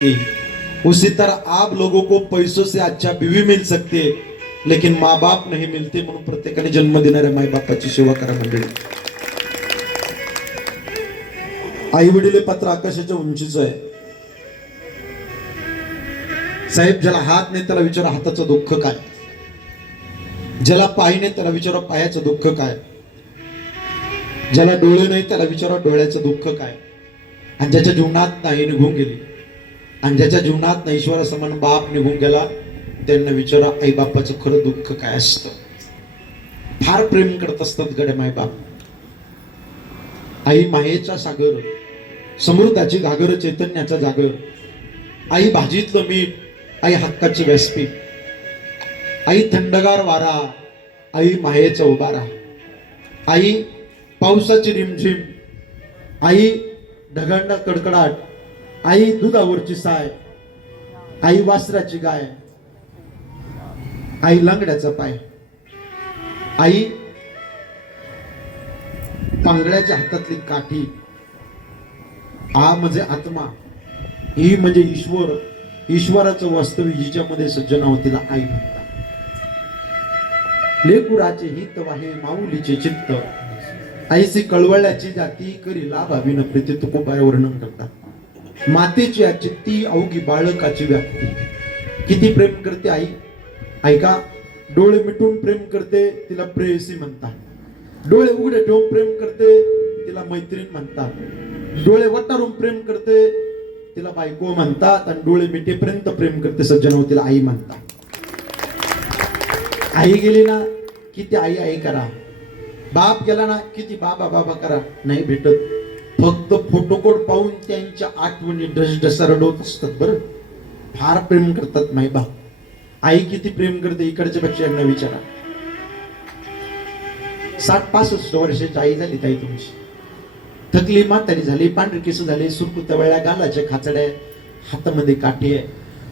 उसी तरह आप लोगों को पैसों से अच्छा बीवी मिल सकती है, लेकिन माँ बाप नहीं मिलते. म्हणून प्रत्येकाने जन्म देणाऱ्या माई बापाची सेवा करा मंडळी. आई वडील पत्र आकाशाच्या उंचीचं आहे. साहेब, ज्याला हात नाही त्याला विचारा हाताचं दुःख काय, ज्याला पाय नाही त्याला विचारा पायाचं दुःख काय, ज्याला डोळे नाही त्याला विचारा डोळ्याचं दुःख काय. आणि ज्याच्या जीवनात नाही निघून गेली आणि ज्याच्या जीवनात नाही ईश्वरासमान बाप निघून गेला, त्यांना विचारा आई बापाचं खरं दुःख काय असतं. फार प्रेम करत असतात गडे माय बाप. आई मायेचा सागर, समृद्धाची घागर, चैतन्याचा जागर. आई भाजीतलं मीठ, आई हक्काची व्यासपीठ, आई थंडगार वारा, आई मायेचा उभारा, आई पावसाची रिमझिम, आई ढगांना कडकडाट, आई दुधावरची साय, आई वासराची गाय, आई लंगड्याचा पाय, आई पांगड्याच्या हातातली काठी. आ म्हणजे आत्मा, ही म्हणजे ईश्वर, ईश्वराचं वास्तव्य हिच्यामध्ये सज्जन होतीला आई म्हणतात. लेकुराचे हित वाहे माऊलीचे चित्त, आईची कळवळ्याची जाती करी लाभ अभिन प्रीती तुकोबाय वर्णन करतात. मातेची चित्ती अवघी बाळकाची व्याप्ती. किती प्रेम करते आई. ऐका, डोळे मिटून प्रेम करते तिला प्रेयसी म्हणतात. डोळे उघडे ठेवून प्रेम करते तिला मैत्रीण म्हणतात. डोळे वटारून प्रेम करते तिला बायको म्हणतात. आणि डोळे मिटेपर्यंत प्रेम करते सज्जन तिला आई म्हणतात. आई गेली ना किती आई आई करा, बाप गेला ना किती बाबा बाबा करा, नाही भेटत. फक्त फोटोकोड पाहून त्यांच्या आठवणी डसडसा रडवत असतात. बरं, फार प्रेम करतात माई बाप. आई किती प्रेम करते इकडच्या पेक्षा यांना विचारा. 60-65 वर्षाची आई झाली ताई तुमची, थकली म्हातारी झाली, पांढरी केस झाली, सुरकुत्या वेळा, गालाच्या खाचड्या, हातामध्ये काठी आहे,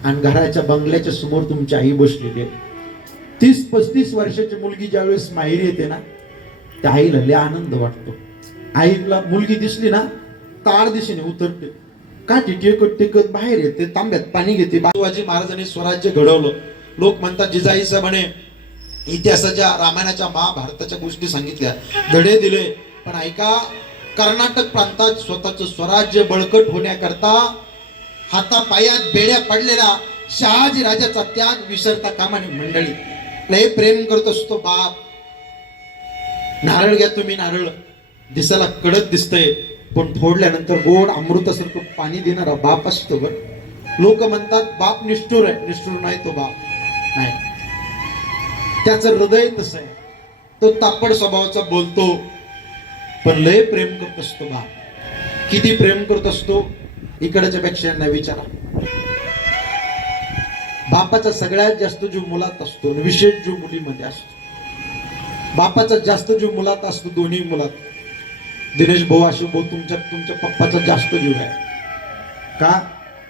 आणि घराच्या बंगल्याच्या समोर तुमची आई बसलेली आहे. 30-35 वर्षाची मुलगी ज्यावेळेस माहेरी येते ना, त्या आईला लय आनंद वाटतो. आईला मुलगी दिसली ना ताड दिशेने उतरते, काठी टेकत टेकत बाहेर येते, तांब्यात पाणी घेते. शिवाजी महाराजांनी स्वराज्य घडवलं. लोक म्हणतात जिजाई साहेबांनी इतिहासाच्या, रामायणाच्या, महाभारताच्या गोष्टी सांगितल्या, धडे दिले. पण ऐका, कर्नाटक प्रांतात स्वतःचं स्वराज्य बळकट होण्याकरता हातापायात बेड्या पडलेला शहाजी राजाचा त्याग विसरता कामा नये मंडळी. लय प्रेम करत असतो बाप. नारळ घ्या तुम्ही, नारळ दिसायला कडक दिसतंय, पण फोडल्यानंतर गोड अमृतासारखं पाणी देणारा बाप असतो. बरं, लोक म्हणतात बाप निष्ठुर आहे. निष्ठुर नाही तो बाप, नाही. त्याचं हृदय तसं आहे, तो तापड स्वभावाचा बोलतो, पण लय प्रेम करत असतो बाप. किती प्रेम करत असतो इकडच्या पेक्षा यांना विचारा. बापाचा सगळ्यात जास्त जीव मुलात असतो, विशेष जीव मुलीमध्ये असतो. बापाचा जास्त जीव मुलात असतो, दोन्ही मुलात. दिनेश भाऊ, अशोक भाऊ, तुमच्या पप्पाचा जास्त जीव आहे. का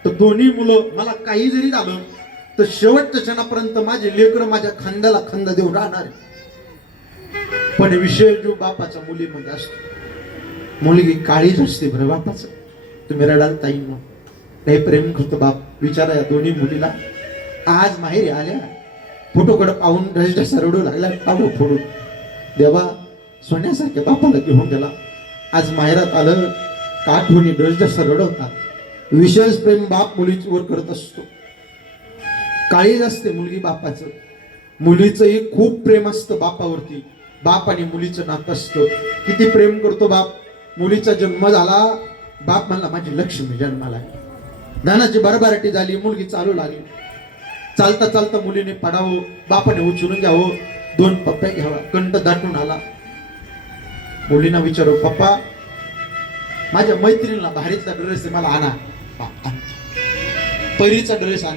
तर दोन्ही मुलं, मला काही जरी झालं तर शेवटच्या क्षणापर्यंत माझे लेकर माझ्या खांद्याला खांदा देऊन राहणार. पण विशेष जीव बापाचा मुलीमध्ये असतो. मुलगी काळीच असते बरं बापाचं. तुम्ही रडाल ताई, मग हे प्रेम करतो बाप. विचारा या दोन्ही मुलीला. आज माहेरी आल्या, फोटोकडे पाहून डसडसा रडू लागला, टाळू फोडून. देवा, सोन्यासारख्या बापाला घेऊन गेला. आज माहेरात आलं का आठवणी डसडसा रडवतात. विशेष प्रेम बाप मुलीवर करत असतो. काळीज असते मुलगी बापाचं. मुलीचंही खूप प्रेम असतं बापावरती. बाप आणि मुलीचं नातं असतं. किती प्रेम करतो बाप. मुलीचा जन्म झाला, बाप म्हणला माझी लक्ष्मी जन्माला. धनाची भरभराटी झाली, मुलगी चालू लागली. चालता चालता मुलीने पडावं, बापाने उचलून घ्यावं, 2 पप्प्या घ्यावा. कंठ दाटून आला. मुलीना विचारू, पप्पा माझ्या मैत्रिणीला भारीतला ड्रेस मला आणा. परीचा ड्रेस आण.